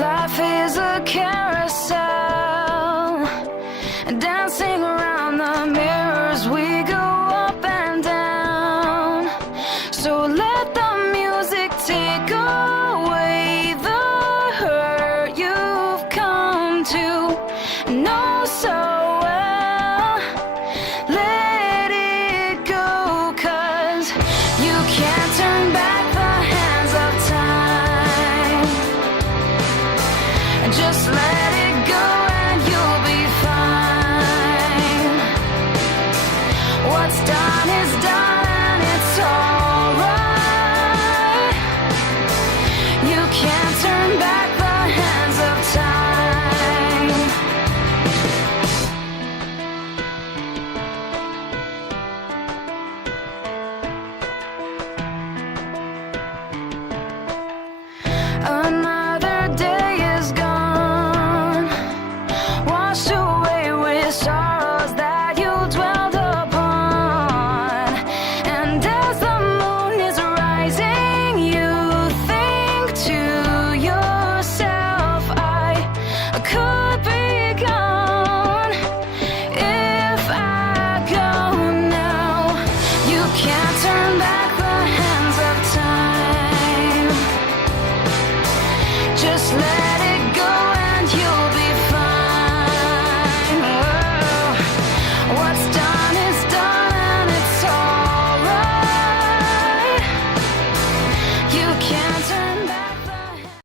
Life is a carousel, dancing around the mirrors, we go up and down. So let the music take away the hurt you've come to know so well. Let it go, 'cause you can't turn back the hands of time. Just let it go and you'll be fine. What's done is done and it's alright. You can't turn back the hands of time. Another day is gone, washed away with sorrows that you dwelled upon. And as the moon is rising, you think to yourself, I could be gone if I go now. You can't turn back the hands of time. Just let it